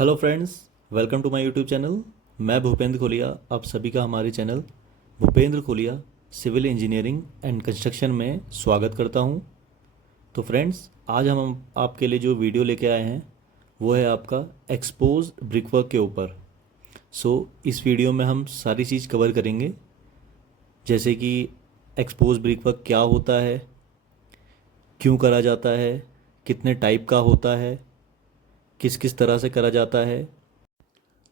Hello friends, welcome to my YouTube channel. मैं भूपेंद्र खोलिया आप सभी का हमारे चैनल भूपेंद्र खोलिया सिविल इंजीनियरिंग एंड कंस्ट्रक्शन में स्वागत करता हूं। तो फ्रेंड्स, आज हम आपके लिए जो वीडियो लेके आए हैं वो है आपका एक्सपोज ब्रिकवर्क के ऊपर। इस वीडियो में हम सारी चीज़ कवर करेंगे, जैसे कि एक्सपोज ब्रिकवर्क क्या होता है, क्यों करा जाता है, कितने टाइप का होता है, किस किस तरह से करा जाता है।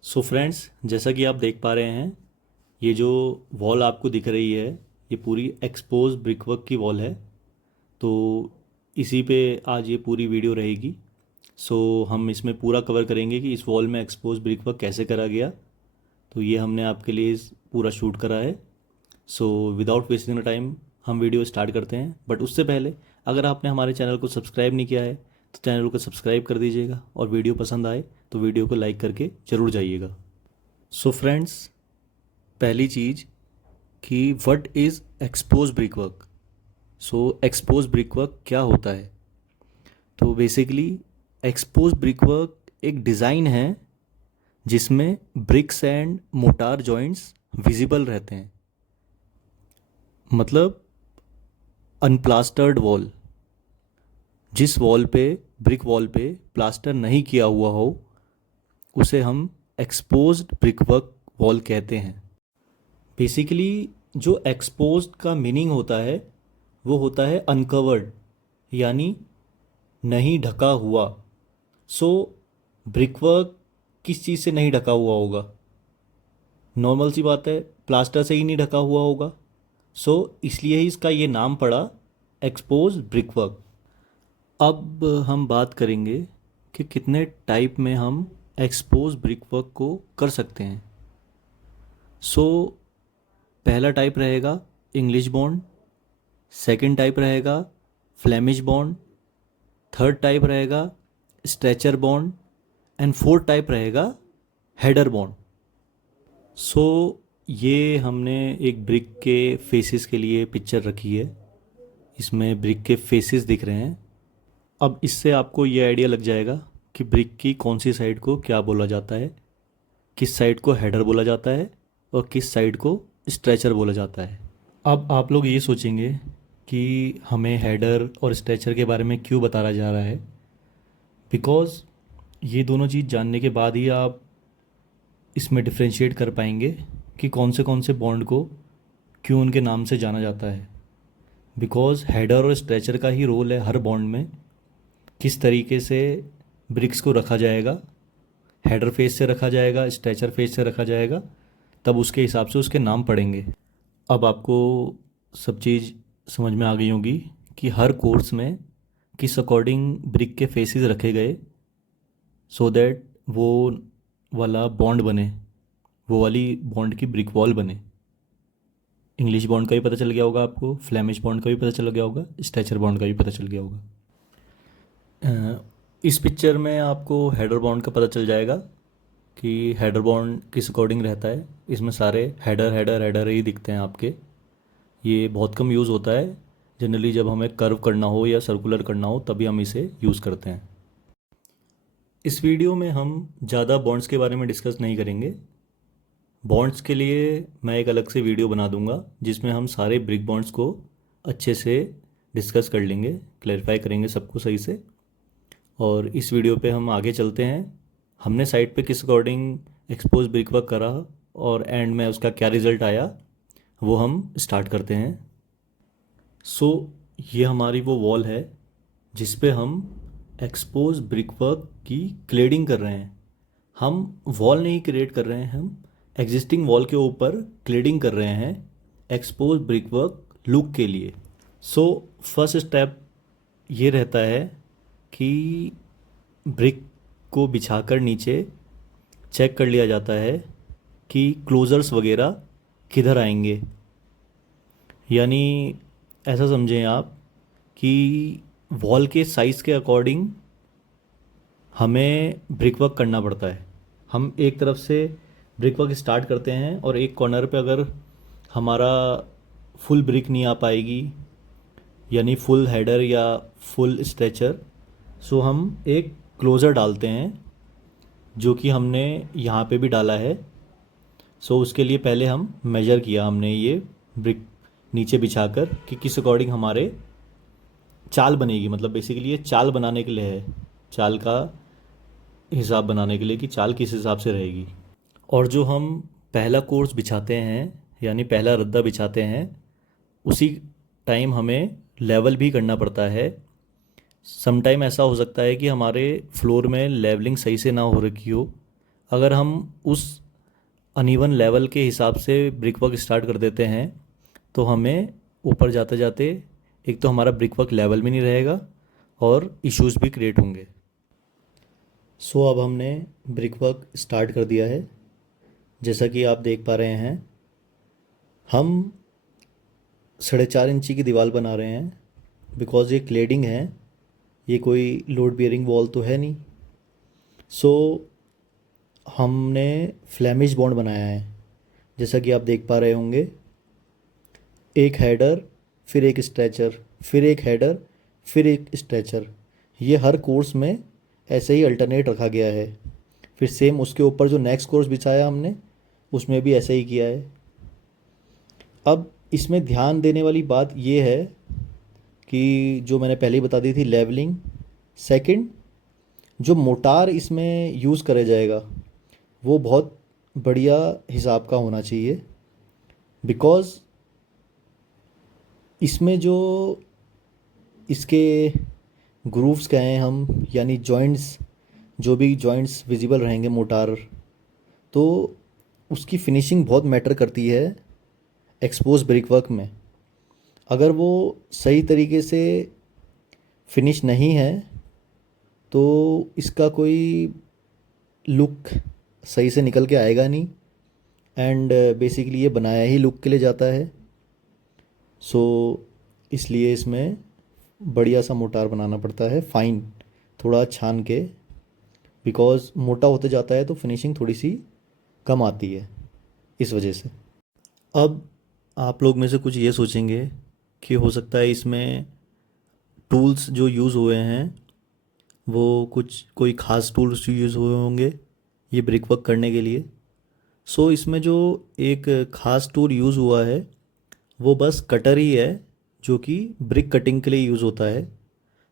फ्रेंड्स, जैसा कि आप देख पा रहे हैं, ये जो वॉल आपको दिख रही है ये पूरी एक्सपोज ब्रिकवर्क की वॉल है। तो इसी पे आज ये पूरी वीडियो रहेगी। हम इसमें पूरा कवर करेंगे कि इस वॉल में एक्सपोज ब्रिकवर्क कैसे करा गया। तो ये हमने आपके लिए पूरा शूट करा है। विदाउट वेस्टिंग द टाइम हम वीडियो स्टार्ट करते हैं। बट उससे पहले, अगर आपने हमारे चैनल को सब्सक्राइब नहीं किया है तो चैनल को सब्सक्राइब कर दीजिएगा, और वीडियो पसंद आए तो वीडियो को लाइक करके ज़रूर जाइएगा। फ्रेंड्स, पहली चीज़ कि what is expose brickwork. Expose brickwork क्या होता है? तो बेसिकली एक्सपोज ब्रिकवर्क एक डिज़ाइन है जिसमें bricks and mortar joints visible रहते हैं। मतलब अनप्लास्टर्ड वॉल, जिस वॉल पे, ब्रिक वॉल पे प्लास्टर नहीं किया हुआ हो, उसे हम एक्सपोज्ड ब्रिकवर्क वॉल कहते हैं। बेसिकली जो एक्सपोज्ड का मीनिंग होता है वो होता है अनकवर्ड, यानी नहीं ढका हुआ। ब्रिकवर्क किस चीज़ से नहीं ढका हुआ होगा? नॉर्मल सी बात है, प्लास्टर से ही नहीं ढका हुआ होगा। इसलिए ही इसका ये नाम पड़ा एक्सपोज ब्रिकवर्क। अब हम बात करेंगे कि कितने टाइप में हम एक्सपोज ब्रिकवर्क को कर सकते हैं। पहला टाइप रहेगा इंग्लिश बॉन्ड, सेकंड टाइप रहेगा फ्लेमिश बॉन्ड, थर्ड टाइप रहेगा stretcher bond, and fourth type रहेगा हेडर बॉन्ड। ये हमने एक ब्रिक के फेसेस के लिए पिक्चर रखी है। इसमें ब्रिक के फेसेस दिख रहे हैं। अब इससे आपको ये आइडिया लग जाएगा कि ब्रिक की कौन सी साइड को क्या बोला जाता है, किस साइड को हेडर बोला जाता है और किस साइड को स्ट्रेचर बोला जाता है। अब आप लोग ये सोचेंगे कि हमें हेडर और स्ट्रेचर के बारे में क्यों बताया जा रहा है। बिकॉज़ ये दोनों चीज़ जानने के बाद ही आप इसमें डिफ्रेंशिएट कर पाएंगे कि कौन से बॉन्ड को क्यों उनके नाम से जाना जाता है। बिकॉज़ हेडर और स्ट्रेचर का ही रोल है हर बॉन्ड में, किस तरीके से ब्रिक्स को रखा जाएगा, हेडर फेस से रखा जाएगा, स्ट्रेचर फेस से रखा जाएगा, तब उसके हिसाब से उसके नाम पड़ेंगे। अब आपको सब चीज़ समझ में आ गई होगी कि हर कोर्स में किस अकॉर्डिंग ब्रिक के फेसेस रखे गए, सो दैट वो वाला बॉन्ड बने, वो वाली बॉन्ड की ब्रिक वॉल बने। इंग्लिश बॉन्ड का भी पता चल गया होगा आपको, फ्लेमिश बॉन्ड का भी पता चल गया होगा, स्ट्रेचर बॉन्ड का भी पता चल गया होगा। इस पिक्चर में आपको हेडर बॉन्ड का पता चल जाएगा कि हेडर बॉन्ड किस अकॉर्डिंग रहता है। इसमें सारे हेडर हेडर हेडर ही दिखते हैं आपके। ये बहुत कम यूज़ होता है, जनरली जब हमें कर्व करना हो या सर्कुलर करना हो तभी हम इसे यूज़ करते हैं। इस वीडियो में हम ज़्यादा बॉन्ड्स के बारे में डिस्कस नहीं करेंगे। बॉन्ड्स के लिए मैं एक अलग से वीडियो बना दूंगा जिसमें हम सारे ब्रिक बॉन्ड्स को अच्छे से डिस्कस कर लेंगे, क्लैरिफाई करेंगे सबको सही से। और इस वीडियो पे हम आगे चलते हैं, हमने साइट पे किस अकॉर्डिंग एक्सपोज ब्रिकवर्क करा और एंड में उसका क्या रिज़ल्ट आया वो हम स्टार्ट करते हैं। ये हमारी वो वॉल है जिस पे हम एक्सपोज ब्रिकवर्क की क्लेडिंग कर रहे हैं। हम वॉल नहीं क्रिएट कर रहे हैं, हम एग्जिस्टिंग वॉल के ऊपर क्लेडिंग कर रहे हैं एक्सपोज ब्रिकवर्क लुक के लिए। फर्स्ट स्टेप ये रहता है कि ब्रिक को बिछाकर नीचे चेक कर लिया जाता है कि क्लोजर्स वगैरह किधर आएंगे। यानी ऐसा समझें आप कि वॉल के साइज़ के अकॉर्डिंग हमें ब्रिकवर्क करना पड़ता है। हम एक तरफ से ब्रिकवर्क स्टार्ट करते हैं और एक कॉर्नर पे अगर हमारा फुल ब्रिक नहीं आ पाएगी, यानी फुल हेडर या फुल स्ट्रेचर, हम एक क्लोज़र डालते हैं जो कि हमने यहाँ पे भी डाला है। सो उसके लिए पहले हम मेजर किया हमने ये ब्रिक नीचे बिछाकर कि किस अकॉर्डिंग हमारे चाल बनेगी, मतलब बेसिकली ये चाल बनाने के लिए है, चाल का हिसाब बनाने के लिए कि चाल किस हिसाब से रहेगी। और जो हम पहला कोर्स बिछाते हैं यानी पहला रद्दा बिछाते हैं, उसी टाइम हमें लेवल भी करना पड़ता है। सम टाइम ऐसा हो सकता है कि हमारे फ्लोर में लेवलिंग सही से ना हो रखी हो। अगर हम उस अनइवन लेवल के हिसाब से ब्रिक वर्क स्टार्ट कर देते हैं तो हमें ऊपर जाते जाते एक तो हमारा ब्रिक वर्क लेवल भी नहीं रहेगा और इश्यूज़ भी क्रिएट होंगे। सो अब हमने ब्रिक वर्क स्टार्ट कर दिया है। जैसा कि आप देख पा रहे हैं, हम 4.5 इंची की दीवार बना रहे हैं बिकॉज़ ये क्लेडिंग है, ये कोई लोड बियरिंग वॉल तो है नहीं। सो हमने फ्लैमिश बॉन्ड बनाया है, जैसा कि आप देख पा रहे होंगे। एक हेडर, फिर एक स्ट्रेचर, फिर एक हेडर, फिर एक स्ट्रेचर, ये हर कोर्स में ऐसे ही अल्टरनेट रखा गया है। फिर सेम उसके ऊपर जो नेक्स्ट कोर्स बिछाया हमने, उसमें भी ऐसा ही किया है। अब इसमें ध्यान देने वाली बात ये है कि जो मैंने पहले ही बता दी थी, लेवलिंग। सेकंड, जो मोटार इसमें यूज़ करा जाएगा वो बहुत बढ़िया हिसाब का होना चाहिए, बिकॉज़ इसमें जो इसके ग्रूव्स कहें हम यानी जॉइंट्स, जो भी जॉइंट्स विजिबल रहेंगे मोटार, तो उसकी फिनिशिंग बहुत मैटर करती है एक्सपोज ब्रिक वर्क में। अगर वो सही तरीके से फिनिश नहीं है तो इसका कोई लुक सही से निकल के आएगा नहीं, एंड बेसिकली ये बनाया ही लुक के लिए जाता है। सो इसलिए इसमें बढ़िया सा मोटार बनाना पड़ता है, फाइन, थोड़ा छान के, बिकॉज़ मोटा होते जाता है तो फिनिशिंग थोड़ी सी कम आती है इस वजह से। अब आप लोग में से कुछ ये सोचेंगे कि हो सकता है इसमें टूल्स जो यूज़ हुए हैं वो कुछ कोई ख़ास टूल्स यूज़ हुए होंगे ये ब्रिक वर्क करने के लिए। सो इसमें जो एक ख़ास टूल यूज़ हुआ है वो बस कटर ही है, जो कि ब्रिक कटिंग के लिए यूज़ होता है।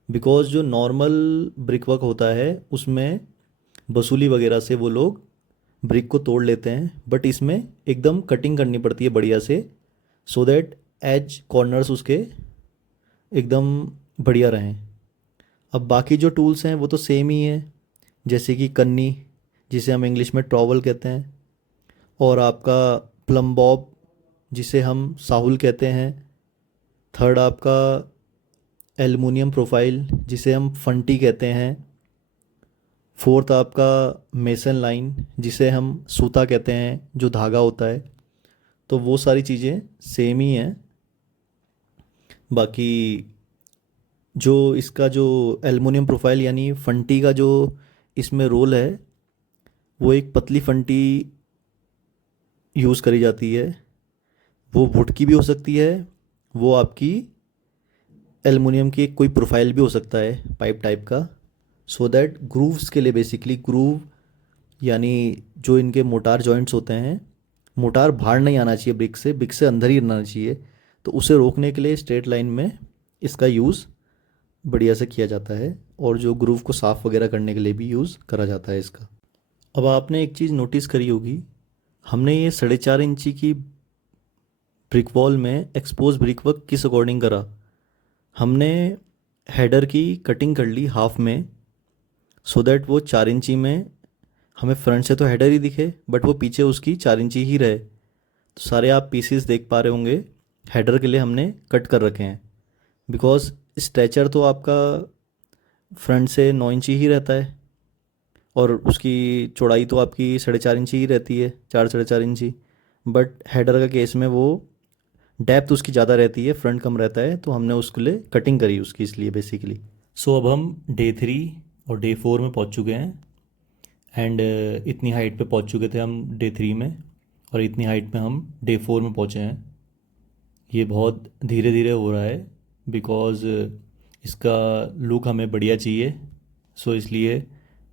बिकॉज़ जो नॉर्मल ब्रिक वर्क होता है उसमें बसूली वगैरह से वो लोग ब्रिक को तोड़ लेते हैं, बट इसमें एकदम कटिंग करनी पड़ती है बढ़िया से, सो दैट एज कॉर्नर्स उसके एकदम बढ़िया रहें। अब बाकी जो टूल्स हैं वो तो सेम ही हैं, जैसे कि कन्नी, जिसे हम इंग्लिश में ट्रॉवल कहते हैं, और आपका प्लम बॉब, जिसे हम साहुल कहते हैं। थर्ड आपका एल्युमिनियम प्रोफाइल, जिसे हम फंटी कहते हैं। फोर्थ आपका मेसन लाइन, जिसे हम सूता कहते हैं, जो धागा होता है। तो वो सारी चीज़ें सेम ही हैं। बाकी जो इसका जो एल्युमिनियम प्रोफाइल यानी फंटी का जो इसमें रोल है, वो एक पतली फंटी यूज़ करी जाती है। वो वुड की भी हो सकती है, वो आपकी एल्युमिनियम की एक कोई प्रोफाइल भी हो सकता है पाइप टाइप का, सो दैट ग्रूव्स के लिए, बेसिकली ग्रूव यानी जो इनके मोटार जॉइंट्स होते हैं, मोटार बाहर नहीं आना चाहिए ब्रिक से अंदर ही रहना चाहिए। तो उसे रोकने के लिए स्ट्रेट लाइन में इसका यूज़ बढ़िया से किया जाता है, और जो ग्रूव को साफ़ वगैरह करने के लिए भी यूज़ करा जाता है इसका। अब आपने एक चीज़ नोटिस करी होगी, हमने ये 4.5 इंची की ब्रिक वॉल में एक्सपोज ब्रिक वर्क किस अकॉर्डिंग करा। हमने हेडर की कटिंग कर ली हाफ में, सो दैट वो 4 इंची में हमें फ्रंट से तो हेडर ही दिखे, बट वो पीछे उसकी 4 इंची ही रहे। तो सारे आप पीसीस देख पा रहे होंगे, हेडर के लिए हमने कट कर रखे हैं। बिकॉज स्ट्रेचर तो आपका फ्रंट से 9 इंची ही रहता है, और उसकी चौड़ाई तो आपकी 4.5 इंची ही रहती है, 4 साढ़े 4 इंची। बट हेडर का केस में वो डेप्थ उसकी ज़्यादा रहती है, फ्रंट कम रहता है, तो हमने उसके लिए कटिंग करी उसकी, इसलिए बेसिकली। सो अब हम डे 3 और डे 4 में पहुंच चुके हैं, एंड इतनी हाइट पे पहुंच चुके थे हम डे 3 में, और इतनी हाइट पे हम डे 4 में पहुंचे हैं। ये बहुत धीरे धीरे हो रहा है बिकॉज़ इसका लुक हमें बढ़िया चाहिए। सो इसलिए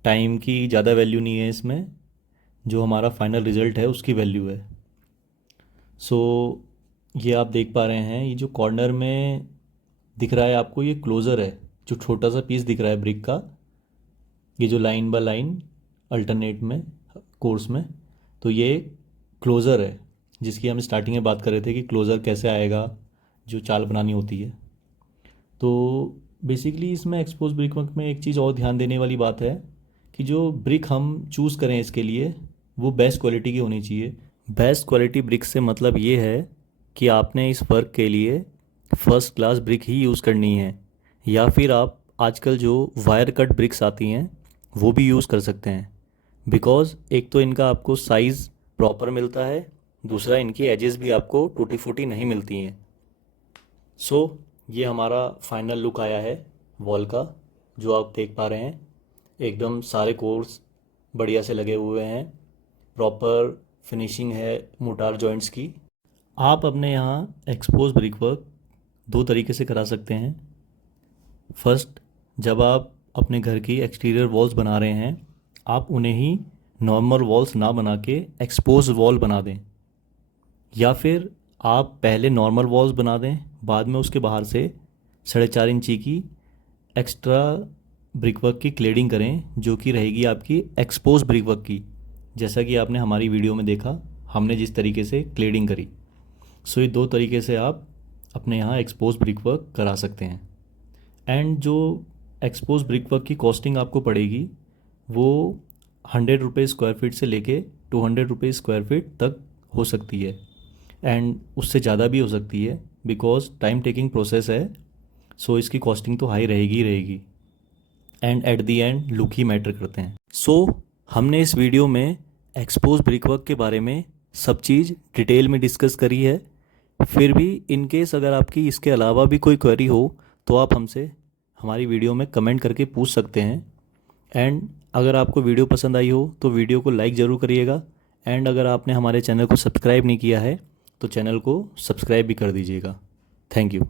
टाइम की ज़्यादा वैल्यू नहीं है इसमें, जो हमारा फाइनल रिज़ल्ट है उसकी वैल्यू है। सो ये आप देख पा रहे हैं, ये जो कॉर्नर में दिख रहा है आपको, ये क्लोज़र है। जो छोटा सा पीस दिख रहा है ब्रिक का, ये जो लाइन बाय लाइन अल्टरनेट में कोर्स में, तो ये क्लोज़र है, जिसकी हम स्टार्टिंग में बात कर रहे थे कि क्लोज़र कैसे आएगा जो चाल बनानी होती है। तो बेसिकली इसमें एक्सपोज ब्रिक वर्क में एक चीज़ और ध्यान देने वाली बात है कि जो ब्रिक हम चूज़ करें इसके लिए, वो बेस्ट क्वालिटी की होनी चाहिए। बेस्ट क्वालिटी ब्रिक से मतलब ये है कि आपने इस वर्क के लिए फर्स्ट क्लास ब्रिक ही यूज़ करनी है, या फिर आप आजकल जो वायर कट ब्रिक्स आती हैं वो भी यूज़ कर सकते हैं। बिकॉज़ एक तो इनका आपको साइज़ प्रॉपर मिलता है, दूसरा इनकी एजेस भी आपको टूटी फूटी नहीं मिलती हैं। सो ये हमारा फाइनल लुक आया है वॉल का, जो आप देख पा रहे हैं। एकदम सारे कोर्स बढ़िया से लगे हुए हैं, प्रॉपर फिनिशिंग है मोटार जॉइंट्स की। आप अपने यहाँ एक्सपोज ब्रिक वर्क दो तरीके से करा सकते हैं। फर्स्ट, जब आप अपने घर की एक्सटीरियर वॉल्स बना रहे हैं, आप उन्हें ही नॉर्मल वॉल्स ना बना के एक्सपोज वॉल बना दें, या फिर आप पहले नॉर्मल वॉल्स बना दें, बाद में उसके बाहर से 4.5 इंची की एक्स्ट्रा ब्रिकवर्क की क्लेडिंग करें, जो कि रहेगी आपकी एक्सपोज ब्रिकवर्क की, जैसा कि आपने हमारी वीडियो में देखा हमने जिस तरीके से क्लेडिंग करी। सो ये दो तरीके से आप अपने यहाँ एक्सपोज ब्रिकवर्क करा सकते हैं। एंड जो एक्सपोज ब्रिकवर्क की कॉस्टिंग आपको पड़ेगी वो 100 रुपये स्क्वायर फीट से लेके 200 रुपये स्क्वायर फीट तक हो सकती है, एंड उससे ज़्यादा भी हो सकती है, बिकॉज टाइम टेकिंग प्रोसेस है। सो इसकी कॉस्टिंग तो हाई रहेगी ही रहेगी, and at the and look he matter करते हैं। सो हमने इस वीडियो में एक्सपोज ब्रिकवर्क के बारे में सब चीज़ डिटेल में डिस्कस करी है। फिर भी इन केस अगर आपकी इसके अलावा भी कोई क्वेरी हो तो आप हमसे हमारी वीडियो में कमेंट करके पूछ सकते हैं। एंड अगर आपको वीडियो पसंद आई हो तो वीडियो को लाइक ज़रूर करिएगा, एंड अगर आपने हमारे चैनल को सब्सक्राइब नहीं किया है तो चैनल को सब्सक्राइब भी कर दीजिएगा। Thank you.